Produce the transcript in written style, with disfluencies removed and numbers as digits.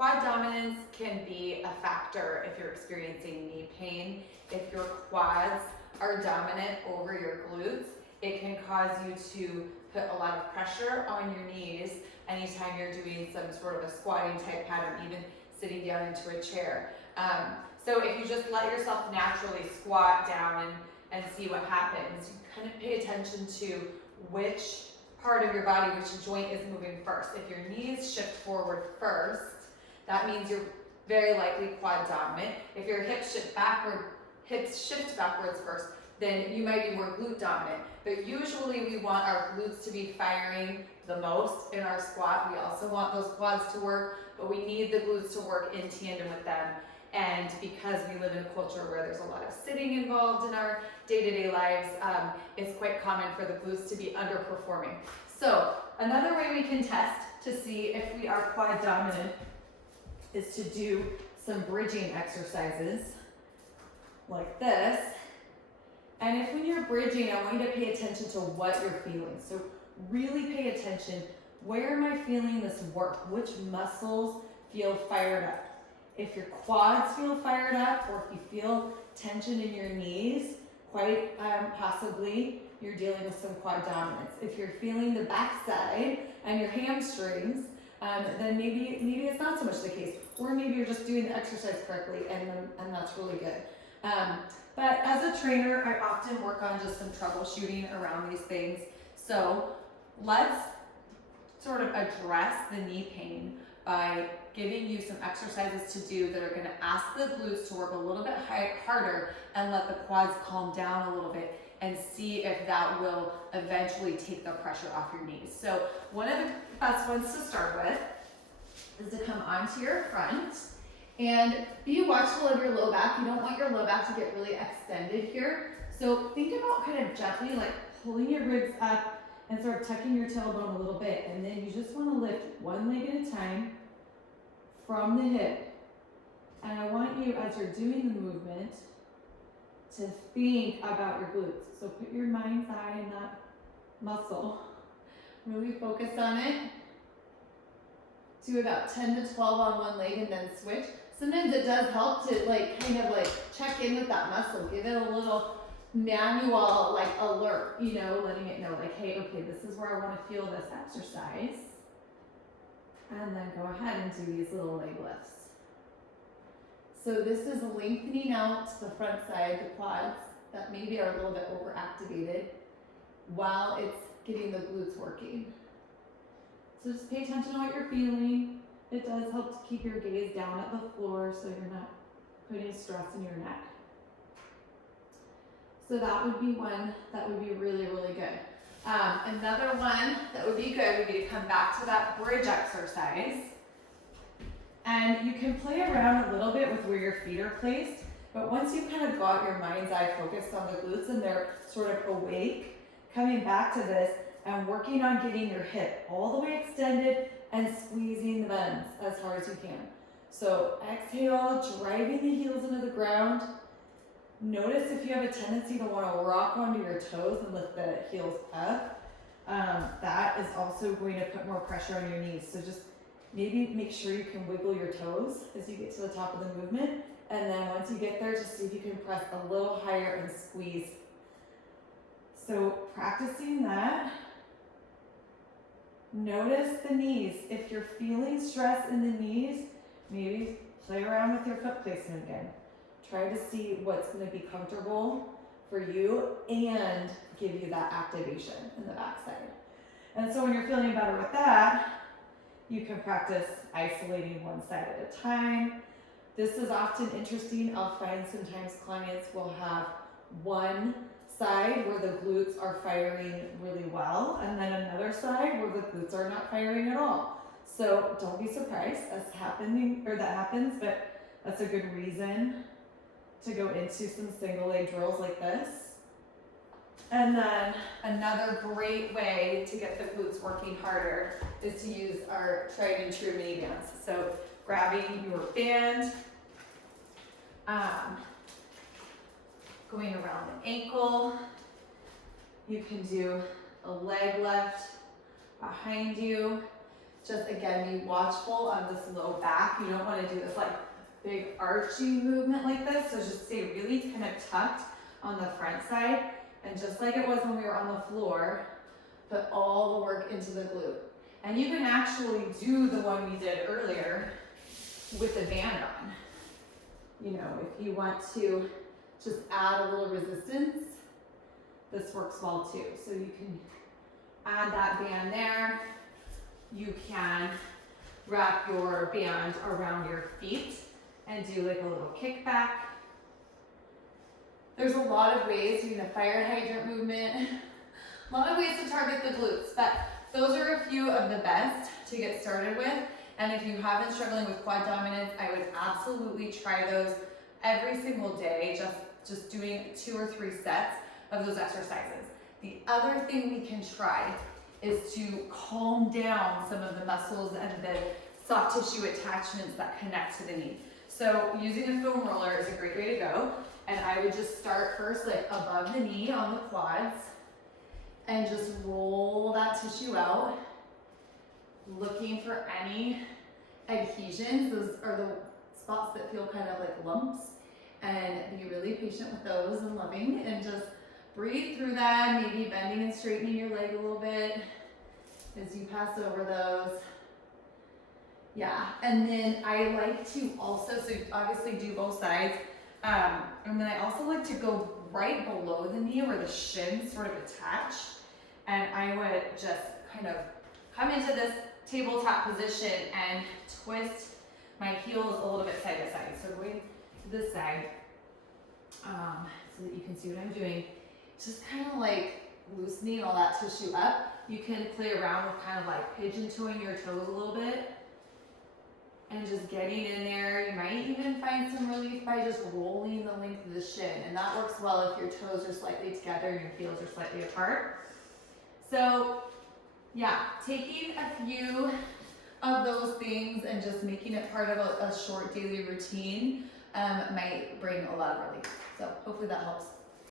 quad dominance can be a factor if you're experiencing knee pain. If your quads are dominant over your glutes, it can cause you to put a lot of pressure on your knees anytime you're doing some sort of a squatting type pattern, even sitting down into a chair. So if you just let yourself naturally squat down and see what happens, you kind of pay attention to which part of your body, which joint is moving first. If your knees shift forward first, that means you're very likely quad dominant. If your hips shift backwards first, then you might be more glute dominant. But usually we want our glutes to be firing the most in our squat. We also want those quads to work, but we need the glutes to work in tandem with them. And because we live in a culture where there's a lot of sitting involved in our day-to-day lives, it's quite common for the glutes to be underperforming. So another way we can test to see if we are quad dominant is to do some bridging exercises like this. And if when you're bridging, I want you to pay attention to what you're feeling. So really pay attention, where am I feeling this work? Which muscles feel fired up? If your quads feel fired up, or if you feel tension in your knees, quite possibly you're dealing with some quad dominance. If you're feeling the backside and your hamstrings, then maybe it's not so much the case. Or maybe you're just doing the exercise correctly and that's really good. But as a trainer, I often work on just some troubleshooting around these things. So let's sort of address the knee pain by giving you some exercises to do that are going to ask the glutes to work a little bit harder and let the quads calm down a little bit, and see if that will eventually take the pressure off your knees. So one of the best ones to start with is to come onto your front and be watchful of your low back. You don't want your low back to get really extended here. So think about kind of gently like pulling your ribs up and sort of tucking your tailbone a little bit. And then you just want to lift one leg at a time from the hip. And I want you, as you're doing the movement, to think about your glutes. So put your mind's eye in that muscle. Really focus on it. Do about 10 to 12 on one leg and then switch. Sometimes it does help to kind of check in with that muscle. Give it a little manual alert, letting it know hey, okay, this is where I want to feel this exercise. And then go ahead and do these little leg lifts. So this is lengthening out the front side, the quads that maybe are a little bit overactivated while it's getting the glutes working. So just pay attention to what you're feeling. It does help to keep your gaze down at the floor so you're not putting stress in your neck. So that would be one that would be really, really good. Another one that would be good would be to come back to that bridge exercise. And you can play around a little bit with where your feet are placed, but once you've kind of got your mind's eye focused on the glutes and they're sort of awake, coming back to this and working on getting your hip all the way extended and squeezing the buns as hard as you can. So exhale, driving the heels into the ground. Notice if you have a tendency to want to rock onto your toes and lift the heels up. That is also going to put more pressure on your knees. So just maybe make sure you can wiggle your toes as you get to the top of the movement. And then once you get there, just see if you can press a little higher and squeeze. So practicing that. Notice the knees. If you're feeling stress in the knees, maybe play around with your foot placement again. Try to see what's going to be comfortable for you and give you that activation in the backside. And so when you're feeling better with that, you can practice isolating one side at a time. This is often interesting. I'll find sometimes clients will have one side where the glutes are firing really well, and then another side where the glutes are not firing at all. So don't be surprised that happens, but that's a good reason to go into some single leg drills like this. And then another great way to get the glutes working harder is to use our tried and true mini bands. So grabbing your band, going around the ankle. You can do a leg lift behind you. Just again, be watchful on this low back. You don't want to do this like big arching movement like this. So just stay really kind of tucked on the front side. And just like it was when we were on the floor, put all the work into the glute. And you can actually do the one we did earlier with the band on. You know, if you want to just add a little resistance, this works well too. So you can add that band there. You can wrap your band around your feet and do like a little kickback. There's a lot of ways, you know, fire hydrant movement, a lot of ways to target the glutes, but those are a few of the best to get started with. And if you have been struggling with quad dominance, I would absolutely try those every single day, just doing 2 or 3 sets of those exercises. The other thing we can try is to calm down some of the muscles and the soft tissue attachments that connect to the knee. So using a foam roller is a great way to go. And I would just start first like above the knee on the quads and just roll that tissue out, looking for any adhesions. Those are the spots that feel kind of like lumps, and be really patient with those and loving, and just breathe through that, maybe bending and straightening your leg a little bit as you pass over those. Yeah, and then I like to also, so obviously do both sides, and then I also like to go right below the knee where the shins sort of attach, and I would just kind of come into this tabletop position and twist my heels a little bit side to side. So going to this side, so that you can see what I'm doing. Just kind of like loosening all that tissue up. You can play around with kind of like pigeon toeing your toes a little bit and just getting in there. You might even find some relief by just rolling the length of the shin, and that works well if your toes are slightly together and your heels are slightly apart. So yeah, taking a few of those things and just making it part of a short daily routine might bring a lot of relief. So hopefully that helps.